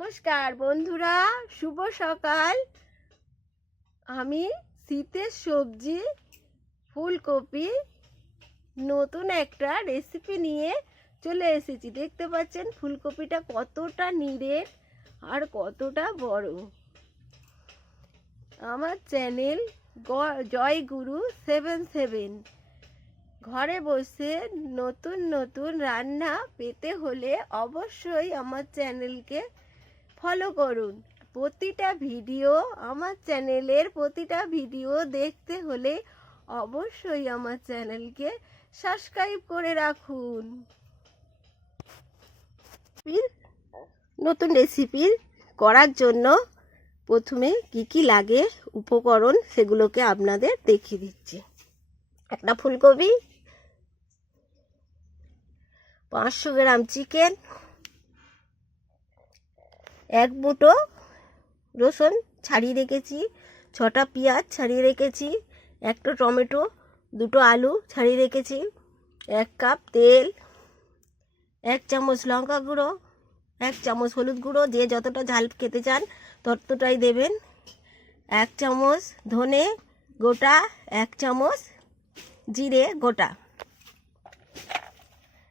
নমস্কার বন্ধুরা, শুভ সকাল। আমি শীতের সবজি ফুলকপি নতুন একটা রেসিপি নিয়ে চলে এসেছি। দেখতে পাচ্ছেন ফুলকপিটা কতটা নিরেট আর কতটা বড়। আমার চ্যানেল জয়গুরু 77। ঘরে বসে নতুন নতুন রান্না পেতে হলে অবশ্যই আমার চ্যানেলকে ফলো করুন। আমার চ্যানেলের প্রতিটা ভিডিও দেখতে হলে অবশ্যই আমার চ্যানেলকে সাবস্ক্রাইব করে রাখুন। নতুন রেসিপি করার জন্য প্রথমে কি কি লাগে উপকরণ সেগুলোকে আপনাদের দেখিয়ে দিচ্ছি। একটা ফুলকপি, 500 গ্রাম চিকেন, 1 মুঠো রসুন ছাড়িয়ে রেখেছি, 6টা পেঁয়াজ ছাড়িয়ে রেখেছি, 1টা টমেটো, 2টো আলু ছাড়িয়ে রেখেছি, 1 কাপ তেল, 1 চামচ লঙ্কা গুঁড়ো, 1 চামচ হলুদ গুঁড়ো, যে যতটা ঝাল খেতে চান ততটাই দেবেন, 1 চামচ ধনে গোটা, 1 চামচ জিরে গোটা,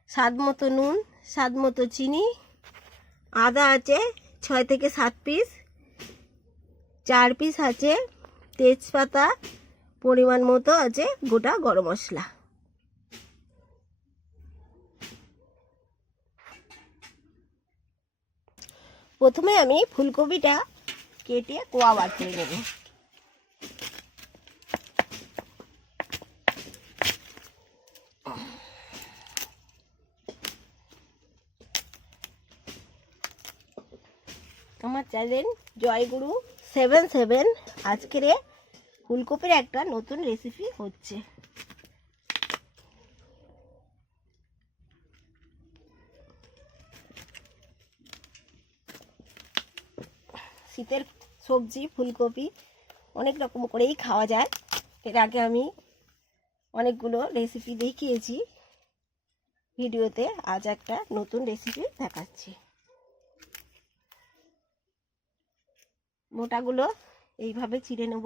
স্বাদ মতো নুন, স্বাদ মতো চিনি, আদা আছে 6 থেকে 7 পিস, 4 পিস আছে তেজপাতা, পরিমাণ মতো আছে গোটা গরম মশলা। প্রথমে আমি ফুলকপিটা কেটে কোয়া বার করে নেব। আমার চ্যানেল জয়গুরু 77 আজকের ফুলকপির একটা নতুন রেসিপি হচ্ছে। শীতের সবজি ফুলকপি অনেক রকম করেই খাওয়া যায়। এর আগে আমি অনেকগুলো রেসিপি দেখিয়েছি ভিডিওতে, আজ একটা নতুন রেসিপি দেখাচ্ছি। মোটাগুলো এইভাবে চিড়ে নেব।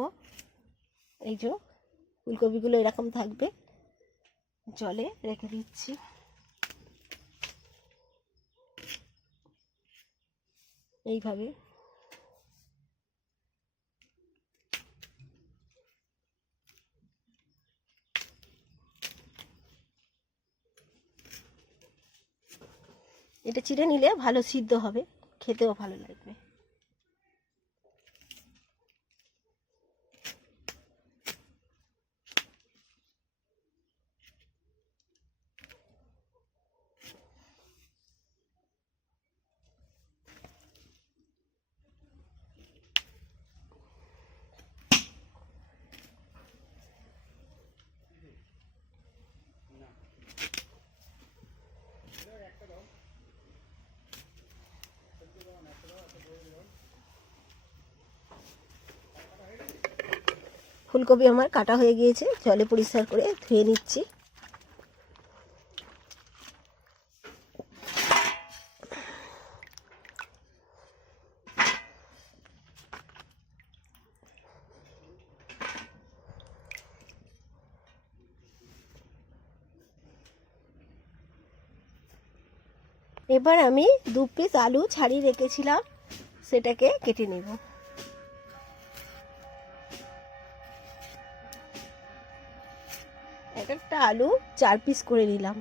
এই যে ফুলকপিগুলো এরকম থাকবে, জলে রেখে দিচ্ছি। এইভাবে এটা চিড়ে নিলে ভালো সিদ্ধ হবে, খেতেও ভালো লাগবে। ফুলকপি আমার কাটা হয়ে গিয়েছে, জলে পরিষ্কার করে ধুয়ে নিচ্ছি। এবার আমি 2 পিস আলু ছাড়িয়ে রেখেছিলাম, সেটাকে কেটে নেব। একটা আলু 4 পিস করে নিলাম।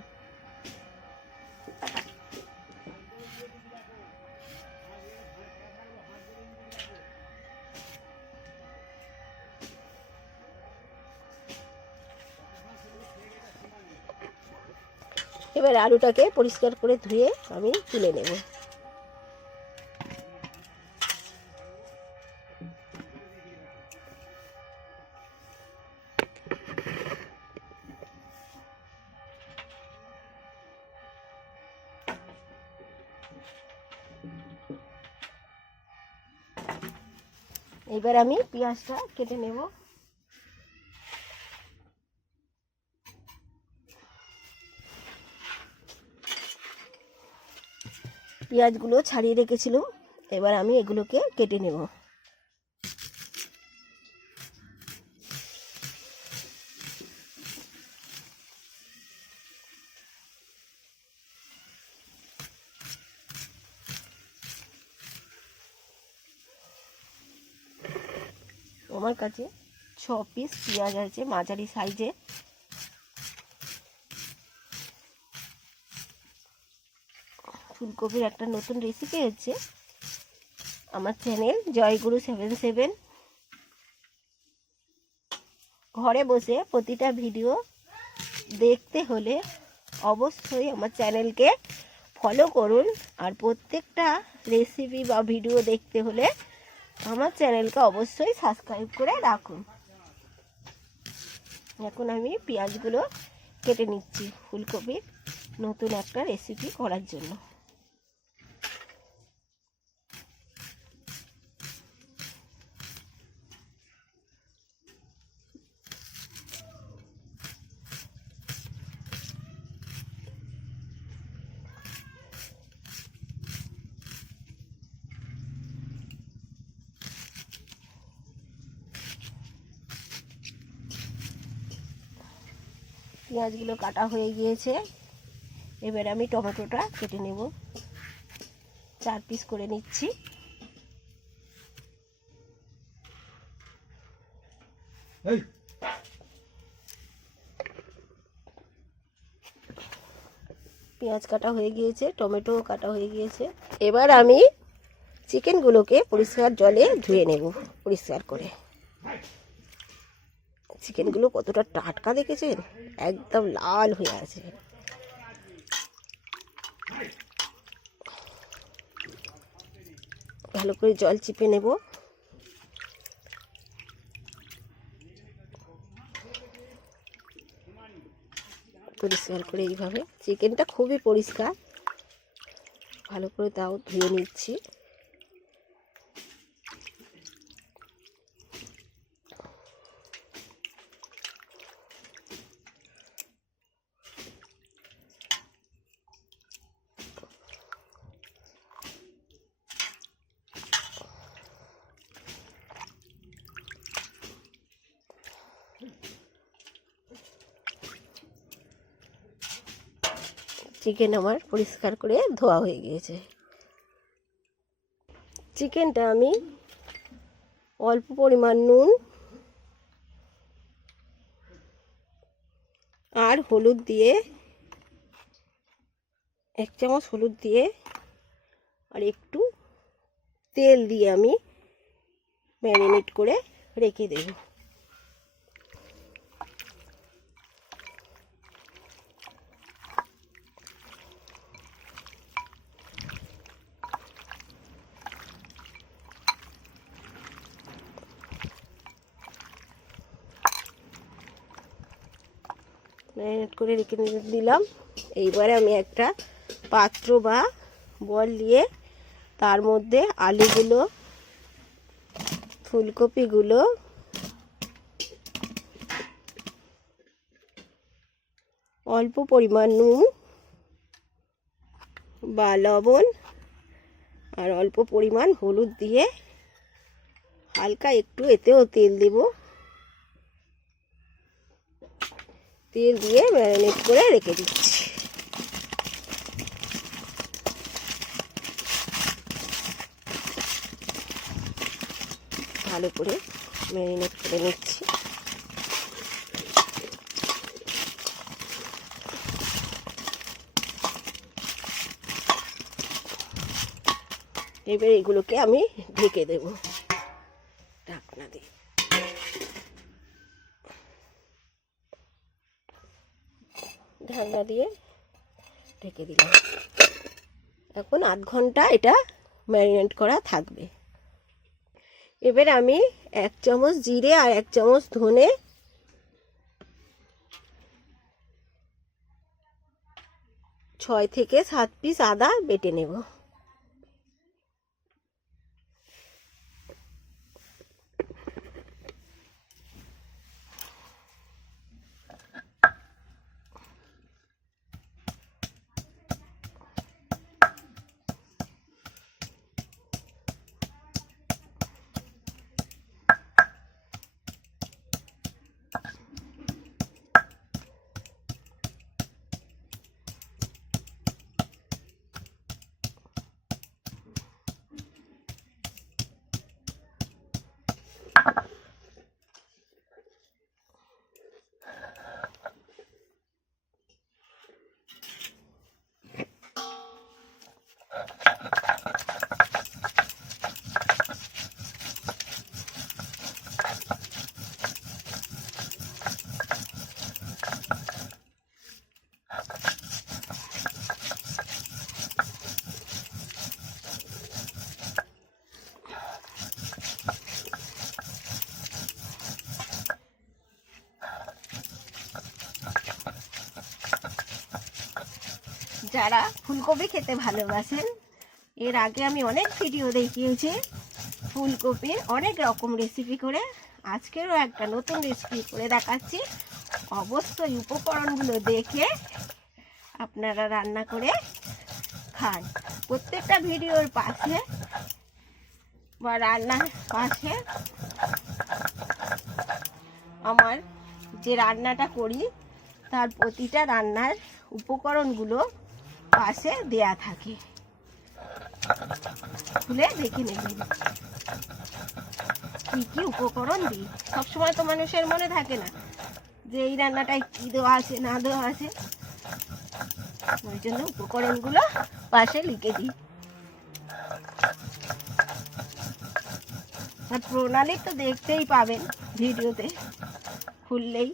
এবার আলুটাকে পরিষ্কার করে ধুয়ে আমি তুলে নেব। এবার আমি পেঁয়াজটা কেটে নেব। পেঁয়াজগুলো ছাড়িয়ে রেখেছিলাম, এবার আমি এগুলোকে কেটে নেব। আমার কাছে 6 পিস পেঁয়াজ আছে মাঝারি সাইজে। ফুলকপির একটা নতুন রেসিপি হচ্ছে আমার চ্যানেল জয়গুরু 77। ঘরে বসে প্রতিটা ভিডিও দেখতে হলে অবশ্যই আমার চ্যানেলকে ফলো করুন, আর প্রত্যেকটা রেসিপি বা ভিডিও দেখতে হলে আমার চ্যানেলকে অবশ্যই সাবস্ক্রাইব করে রাখুন। এখন আমি পেঁয়াজগুলো কেটে নিচ্ছি ফুলকপির নতুন একটা রেসিপি করার জন্য। পেঁয়াজগুলো কাটা হয়ে গিয়েছে। এবার আমি টমেটোটা কেটে নেব, 4 পিস করে নিচ্ছি। পেঁয়াজ কাটা হয়ে গিয়েছে, টমেটো কাটা হয়ে গিয়েছে। এবার আমি চিকেনগুলোকে পরিষ্কার জলে ধুয়ে নেব পরিষ্কার করে। চিকেনগুলো কতটা টাটকা দেখেছেন, একদম লাল হয়ে আছে। ভালো করে জল চিপে নেব। পরিষ্কার করে এইভাবে, চিকেনটা খুবই পরিষ্কার, ভালো করে তাও ধুয়ে নিচ্ছি। চিকেন আমার পরিষ্কার করে ধোয়া হয়ে গিয়েছে। চিকেনটা আমি অল্প পরিমাণ নুন আর হলুদ দিয়ে, 1 চামচ হলুদ দিয়ে আর একটু তেল দিয়ে আমি ম্যারিনেট করে রেখে দেব। ম্যারিনেট করে রেখে দিলাম। এইবারে আমি একটা পাত্র বা বল নিয়ে তার মধ্যে আলুগুলো, ফুলকপিগুলো, অল্প পরিমাণ নুন বা লবণ আর অল্প পরিমাণ হলুদ দিয়ে হালকা একটু এতেও তেল দেব, তেল দিয়ে ম্যারিনেট করে রেখে দিচ্ছি। ভালো করে ম্যারিনেট করে নিচ্ছি। এবার এগুলোকে আমি ঢেকে দেব ঢাকনা দিয়ে। ঢাকনা দিয়ে ঢেকে দিলাম। এখন 8 ঘন্টা এটা ম্যারিনেট করা থাকবে। এবার আমি 1 চামচ জিরে আর 1 চামচ ধনে, 6 থেকে 7 পিস আদা বেটে নেব। যারা ফুলকপি খেতে ভালোবাসেন, এর আগে আমি অনেক ভিডিও দেখিয়েছি ফুলকপির অনেক রকম রেসিপি করে। আজকেরও একটা নতুন রেসিপি করে দেখাচ্ছি। অবশ্যই উপকরণগুলো দেখে আপনারা রান্না করে খান। প্রত্যেকটা ভিডিওর পাশে বা রান্নার পাশে আমার যে রান্নাটা করি তার প্রতিটা রান্নার উপকরণগুলো পাশে দেয়া থাকে, খুলে দেখে নেবেন কী কী উপকরণ দিই। সবসময় তো মানুষের মনে থাকে না যে এই রান্নাটায় কী দেওয়া আছে না দেওয়া আছে, ওই জন্য উপকরণগুলো পাশে লিখে দিই। আর প্রণালী তো দেখতেই পাবেন ভিডিওতে খুললেই।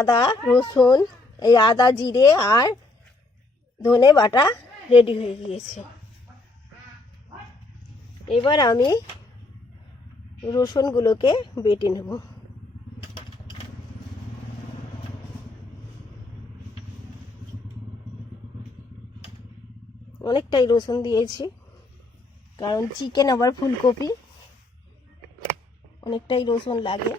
আদা রসুন, এই আদা জিরে আর ধনে বাটা রেডি হয়ে গিয়েছে। এবার আমি রসুনগুলোকে বেটে নেব। অনেকটাই রসুন দিয়েছি, কারণ চিকেন আবার ফুলকপি অনেকটাই রসুন লাগে।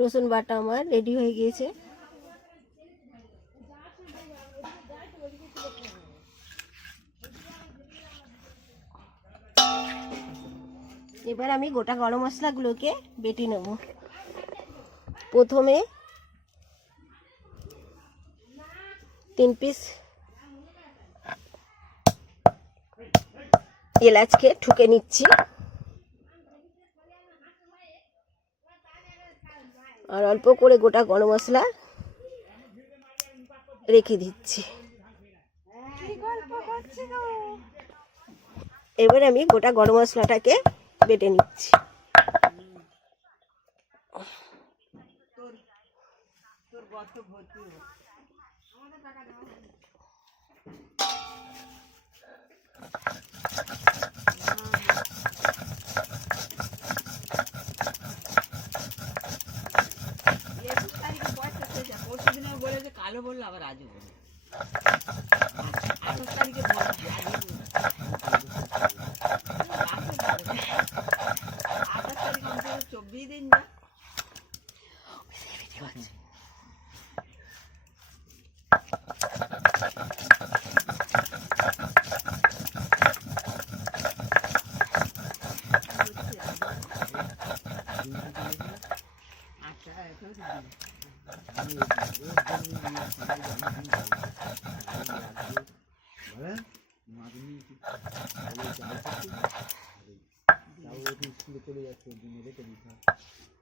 রসুন বাটা আমার রেডি হয়ে গিয়েছে। এবার আমি গোটা গরম মশলাগুলোকে বেটে নেব। প্রথমে 3 পিস এলাচকে ঠুকে নিচ্ছি, আর অল্প করে গোটা গরম মশলা রেখে দিচ্ছি। এবার আমি গোটা গরম মশলাটাকে বেটে নিচ্ছি। কালো বললো আবার আজও বললো 28 তারিখে বলছি 28 তারিখ অন্তত 24 দিন না।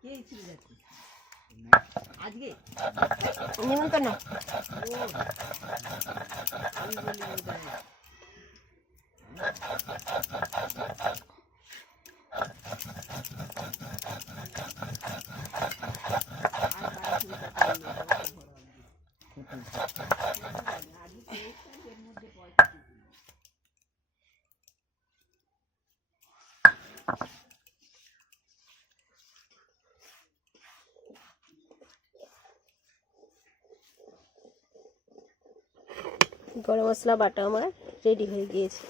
কে ছিল যাচ্ছে আজকে নিমন্ত্রণ ও আমি বলি বোধহয় আর বাড়ি থেকে কথা বললো, বাবা তো ঘরে আসবে। আজকে পেয়েছে, এর মধ্যে পয়সা দিতে হবে। গরম মশলা বাটা আমার রেডি হয়ে গিয়েছে।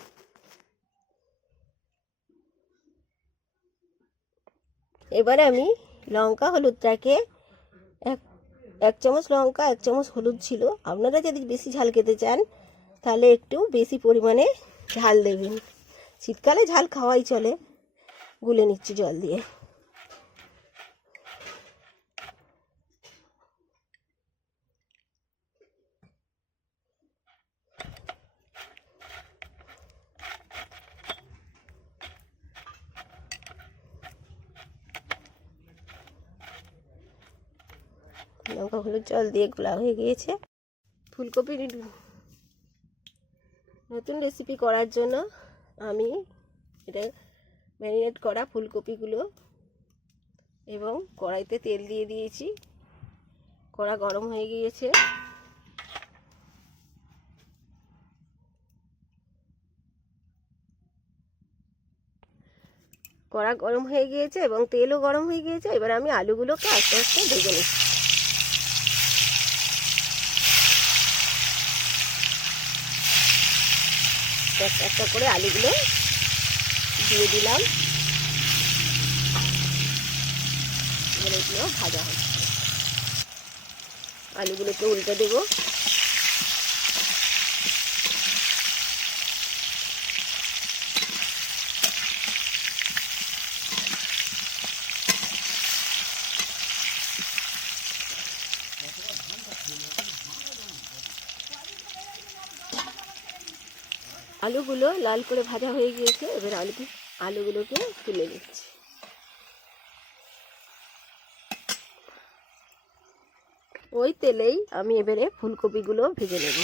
এবারে আমি লঙ্কা হলুদটাকে এক এক চামচ লঙ্কা, এক চামচ হলুদ ছিল। আপনারা যদি বেশি ঝাল খেতে চান তাহলে একটু বেশি পরিমাণে ঝাল দেবেন। শীতকালে ঝাল খাওয়াই চলে। গুলে নিচ্ছি জল দিয়ে। লঙ্কা হলুদ জল দিয়ে গোলা হয়ে গিয়েছে। ফুলকপির নতুন রেসিপি করার জন্য আমি এটা ম্যারিনেট করা ফুলকপিগুলো এবং কড়াইতে তেল দিয়ে দিয়েছি। কড়া গরম হয়ে গিয়েছে। কড়া গরম হয়ে গিয়েছে এবং তেলও গরম হয়ে গিয়েছে। এবার আমি আলুগুলোকে আস্তে আস্তে ভেজে নিচ্ছি। একটা একটা করে আলুগুলো দিয়ে দিলাম। এবার এগুলো ভাজা হচ্ছে। আলুগুলোকে উল্টে দেবো। আলুগুলো লাল করে ভাজা হয়ে গিয়েছে। এবার আলুগুলোকে তুলে নিচ্ছি। ওই তেলেই আমি এবারে ফুলকপিগুলো ভেজে নেব।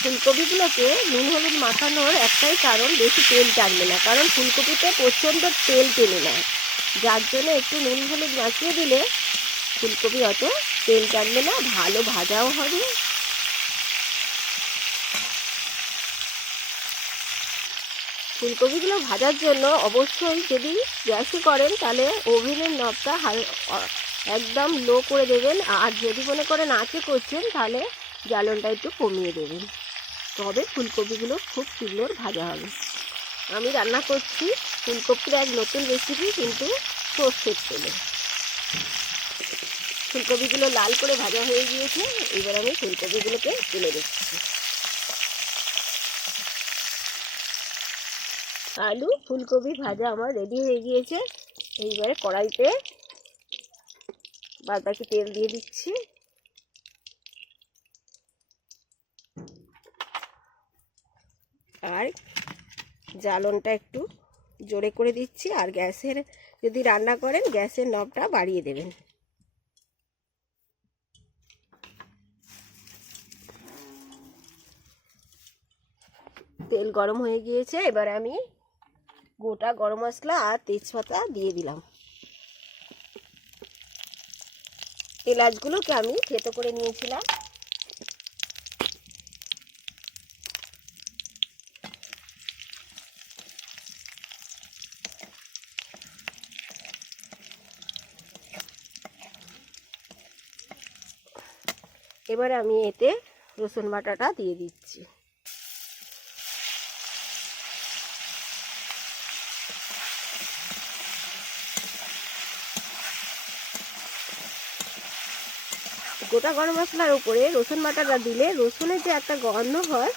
ফুলকপিগুলোকে নুন হলুদ মাখানোর একটাই কারণ, বেশি তেল টানবে না, কারণ ফুলকপিতে প্রচণ্ড তেল টেনে নেয়। যার জন্য একটু নুন হলুদ মাখিয়ে দিলে ফুলকপি অত তেল টানবে না, ভালো ভাজাও হবে। ফুলকপিগুলো ভাজার জন্য অবশ্যই যদি গ্যাসে করেন তাহলে ওভেনের নবটা একদম লো করে দেবেন। আর যদি মনে করেন আঁচে করছেন তাহলে জ্বালনটা একটু কমিয়ে দেবেন, তবে ফুলকপিগুলো খুব সুন্দর ভাজা হবে। আমি রান্না করছি ফুলকপির এক নতুন রেসিপি, কিন্তু সর্ষের তেলে। ফুলকপিগুলো লাল করে ভাজা হয়ে গিয়েছে। এবার আমি ফুলকপিগুলোকে তুলে দিচ্ছি। আলু ফুলকপি ভাজা আমার রেডি হয়ে গিয়েছে। এইবারে কড়াইতে বাদ বাকি তেল দিয়ে দিচ্ছি। আর জ্বালনটা একটু জোরে করে দিচ্ছি। আর গ্যাসের যদি রান্না করেন গ্যাসের নবটা বাড়িয়ে দেবেন। তেল গরম হয়ে গিয়েছে। এবার আমি গোটা গরম মশলা আর তেজপাতা দিয়ে দিলাম। এলাচগুলোকে আমি থেতো করে নিয়েছিলাম। এবার আমি এতে রসুন বাটাটা দিয়ে দিচ্ছি। গোটা গরম মশলার উপরে রসুন বাটাটা দিলে রসুনের যে একটা গন্ধ হয়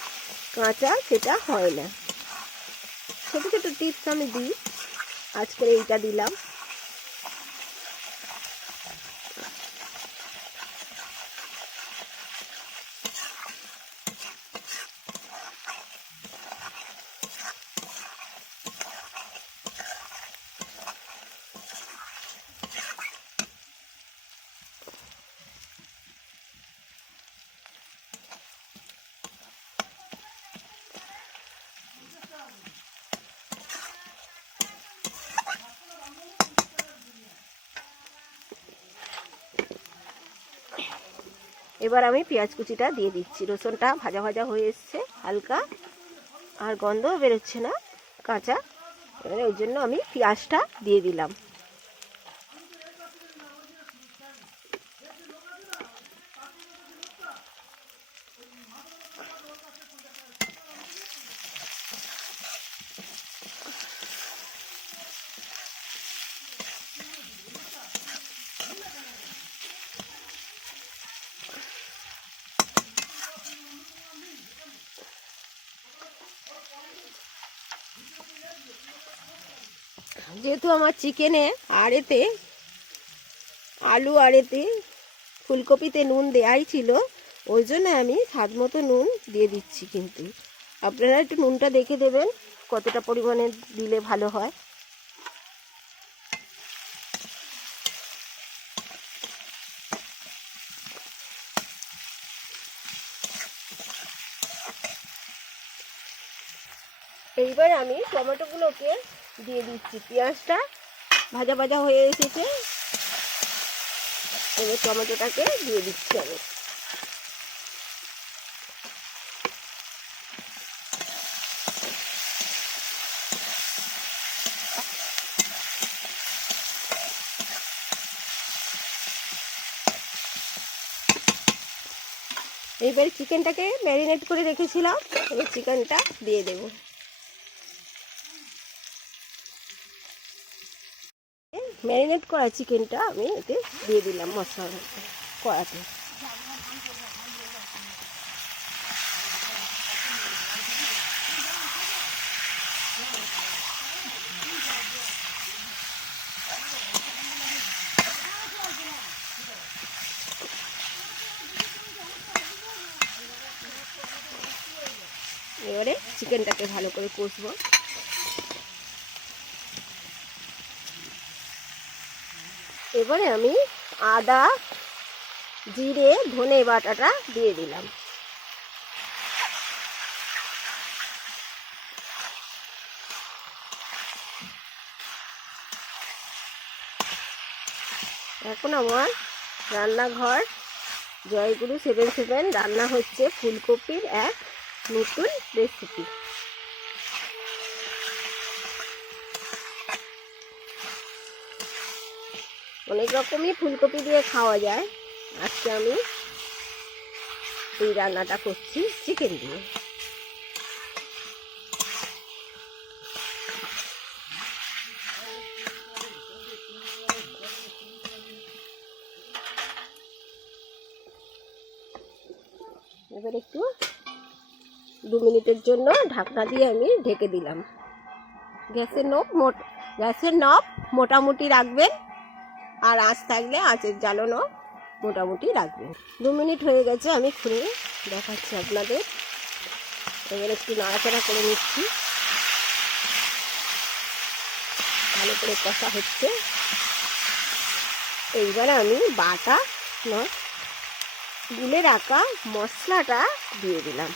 কাঁচা, সেটা হয় না। ছোটো ছোটো টিপস আমি দিই, আজকে এইটা দিলাম। এবার আমি পেঁয়াজ কুচিটা দিয়ে দিচ্ছি। রসুনটা ভাজা ভাজা হয়ে এসছে হালকা, আর গন্ধও বেরোচ্ছে না কাঁচা। এবারে ওই জন্য আমি পেঁয়াজটা দিয়ে দিলাম। যেহেতু আমার চিকেনে আর এতে আলু আর এতে ফুলকপিতে নুন দেওয়াই ছিল, ওই জন্য আমি স্বাদ মতো নুন দিয়ে দিচ্ছি। কিন্তু আপনারা একটু নুনটা দেখে দেবেন কতটা পরিমাণে দিলে ভালো হয়। এইবার আমি টমেটোগুলোকে দিয়ে দিচ্ছি। পেঁয়াজটা ভাজা ভাজা হয়ে এসেছে, এবার টমেটোটাকে দিয়ে দিচ্ছি আমি। এইবার চিকেনটাকে ম্যারিনেট করে রেখেছিলাম, এবার চিকেনটা দিয়ে দেবো। ম্যারিনেট করা চিকেনটা আমি এতে দিয়ে দিলাম মশলা কড়াতে। এবারে চিকেনটাকে ভালো করে কষবো। এবারে আমি আদা জিরে ধনে বাটাটা দিয়ে দিলাম। এখন আমার রান্নাঘর জয়গুরু 77 রান্না হচ্ছে ফুলকপির এক নতুন রেসিপি। অনেক রকমই ফুলকপি দিয়ে খাওয়া যায়, আজকে আমি এই রান্নাটা করছি চিকেন দিয়ে। এবার একটু 2 মিনিটের জন্য ঢাকনা দিয়ে আমি ঢেকে দিলাম। গ্যাসের নব মোটামুটি রাখবেন, আর আঁচ থাকলে আঁচের জ্বালানো মোটামুটি রাখবেন। 2 মিনিট হয়ে গেছে, আমি খুলে দেখাচ্ছি আপনাদের। এবার একটু নাড়াচাড়া করে নিচ্ছি, ভালো করে কষা হচ্ছে। এইবার আমি বাটা গুলে রাখা মশলাটা দিয়ে দিলাম।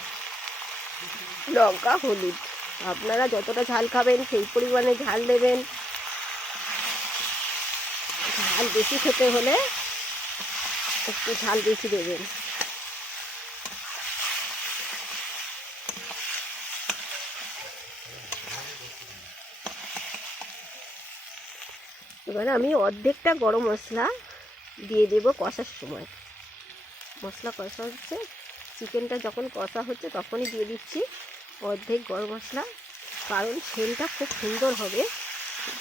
লঙ্কা হলুদ, আপনারা যতটা ঝাল খাবেন সেই পরিমাণে ঝাল দেবেন। ঝাল বেশি খেতে হলে একটু ঝাল বেশি দেবেন। এবার আমি অর্ধেকটা গরম মশলা দিয়ে দেবো কষার সময়। মশলা কষা হচ্ছে, চিকেনটা যখন কষা হচ্ছে তখনই দিয়ে দিচ্ছি অর্ধেক গরম মশলা, কারণ সেন্টটা খুব সুন্দর হবে।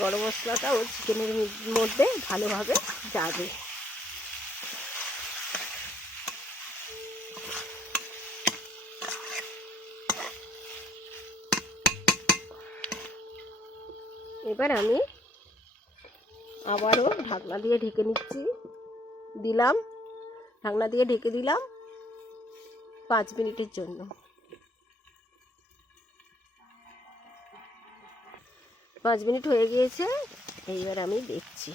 গরম মশলাটা ওই চিকেনের মধ্যে ভালোভাবে যাবে। এবার আমি আবারও ঢাকনা দিয়ে ঢেকে নিচ্ছি, ঢাকনা দিয়ে ঢেকে দিলাম 5 মিনিটের জন্য। 5 মিনিট হয়ে গিয়েছে, এইবার আমি দেখছি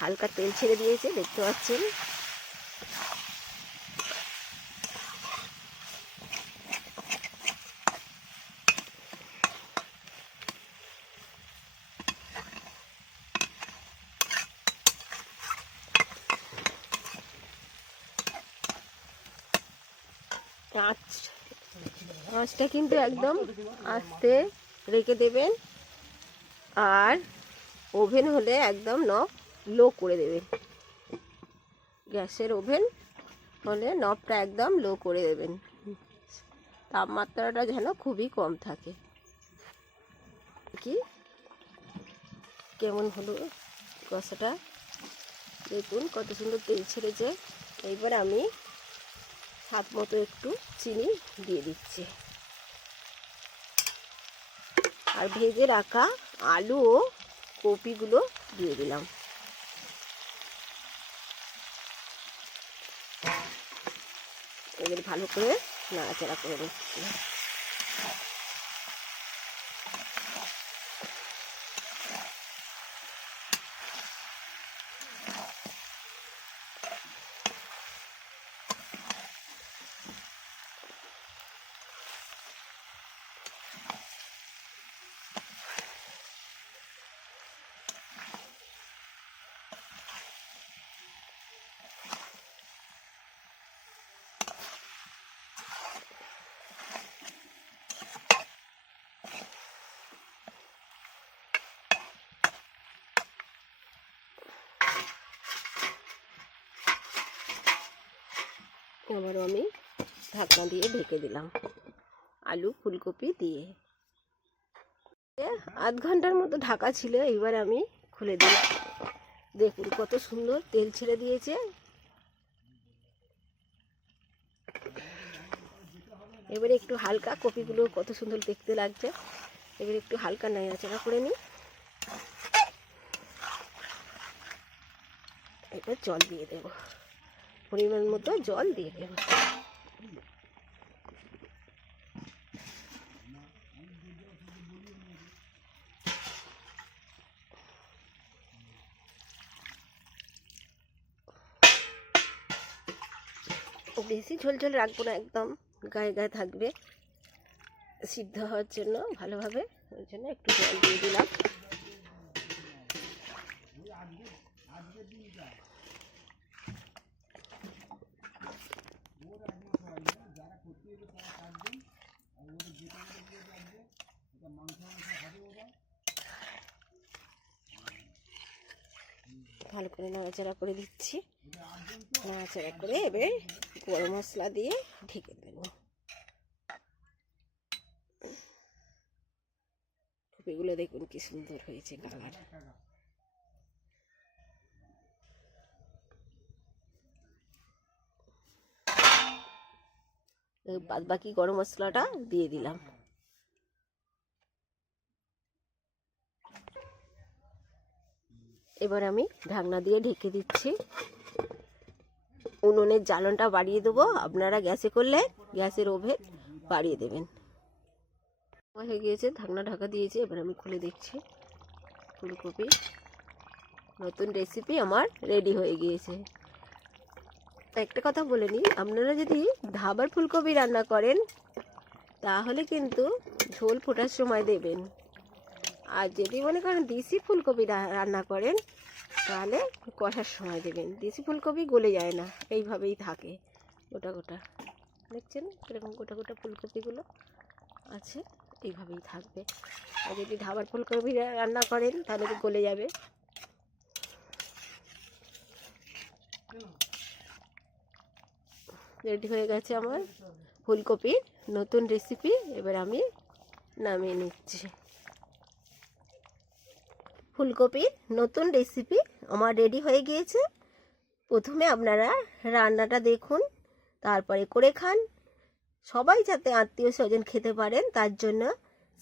হালকা তেল ছেড়ে দিয়েছে, দেখতে পাচ্ছেন। আঁচটা কিন্তু একদম আস্তে রেখে দেবেন, আর ওভেন হলে একদম লো করে দেবেন। গ্যাসের ওভেন হলে নবটা একদম লো করে দেবেন, তাপমাত্রাটা যেন খুবই কম থাকে। কি কেমন হলো কষাটা, দেখুন কত সুন্দর তেল ছেড়েছে। এইবার আমি স্বাদ মতো একটু চিনি দিয়ে দিচ্ছি, আর ভেজে রাখা আলু ও কপিগুলো দিয়ে দিলাম। এবার ভালো করে নাড়াচাড়া করে নিচ্ছি। আবারও আমি ঢাকনা দিয়ে ঢেকে দিলাম আলু ফুলকপি দিয়ে। আধ ঘন্টার মতো ঢাকা ছিল, এবার আমি খুলে দিলাম। দেখুন কত সুন্দর তেল ছেড়ে দিয়েছে। এবারে একটু হালকা, কপিগুলো কত সুন্দর দেখতে লাগছে, এবারে একটু হালকা নাড়াচাড়া করে নিই। এবার জল দিয়ে দেব, পরিমাণ মতো জল দিয়ে দেব। বেশি ঝোল ঝোল রাখবো না, একদম গায়ে গায়ে থাকবে সিদ্ধ হওয়ার জন্য ভালোভাবে, ওই জন্য একটু জল দিয়ে দিলাম। ভালো করে নাড়াচাড়া করে দিচ্ছি। নাড়াচাড়া করে এবার গরম মশলা দিয়ে ঢেকে দেবো। কপিগুলো দেখুন কি সুন্দর হয়েছে কালার। বাদ বাকি গরম মশলাটা দিয়ে দিলাম। এবার আমি ঢাকনা দিয়ে ঢেকে দিচ্ছি। উনুনের জ্বালনটা বাড়িয়ে দেবো, আপনারা গ্যাসে করলে গ্যাসের ওভেন বাড়িয়ে দেবেন। হয়ে গিয়েছে, ঢাকনা ঢাকা দিয়েছি, এবার আমি খুলে দেখছি। ফুলকপি নতুন রেসিপি আমার রেডি হয়ে গিয়েছে। একটা কথা বলে নিই, আপনারা যদি ধাবার ফুলকপি রান্না করেন তাহলে কিন্তু ঝোল ফোটার সময় দেবেন, আর যদি মনে করেন দেশি ফুলকপি রান্না করেন তাহলে কষার সময় দেবেন। দেশি ফুলকপি গলে যায় না, এইভাবেই থাকে গোটা গোটা। দেখছেন এরকম গোটা গোটা ফুলকপিগুলো আছে, এইভাবেই থাকবে। আর যদি ধাবার ফুলকপি রান্না করেন তাহলে তো গলে যাবে। রেডি হয়ে গেছে আমার ফুলকপির নতুন রেসিপি। এবার আমি নামিয়ে নিচ্ছি। ফুলকপির নতুন রেসিপি আমার রেডি হয়ে গিয়েছে। প্রথমে আপনারা রান্নাটা দেখুন, তারপরে করে খান। সবাই যাতে আত্মীয় স্বজন খেতে পারেন তার জন্য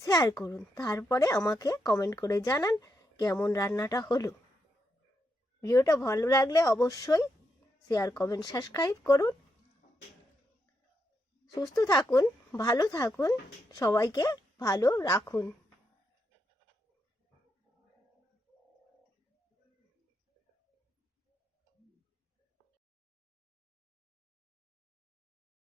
শেয়ার করুন, তারপরে আমাকে কমেন্ট করে জানান কেমন রান্নাটা হলো। ভিডিওটা ভালো লাগলে অবশ্যই শেয়ার, কমেন্ট, সাবস্ক্রাইব করুন। সুস্থ থাকুন, ভালো থাকুন, সবাইকে ভালো রাখুন।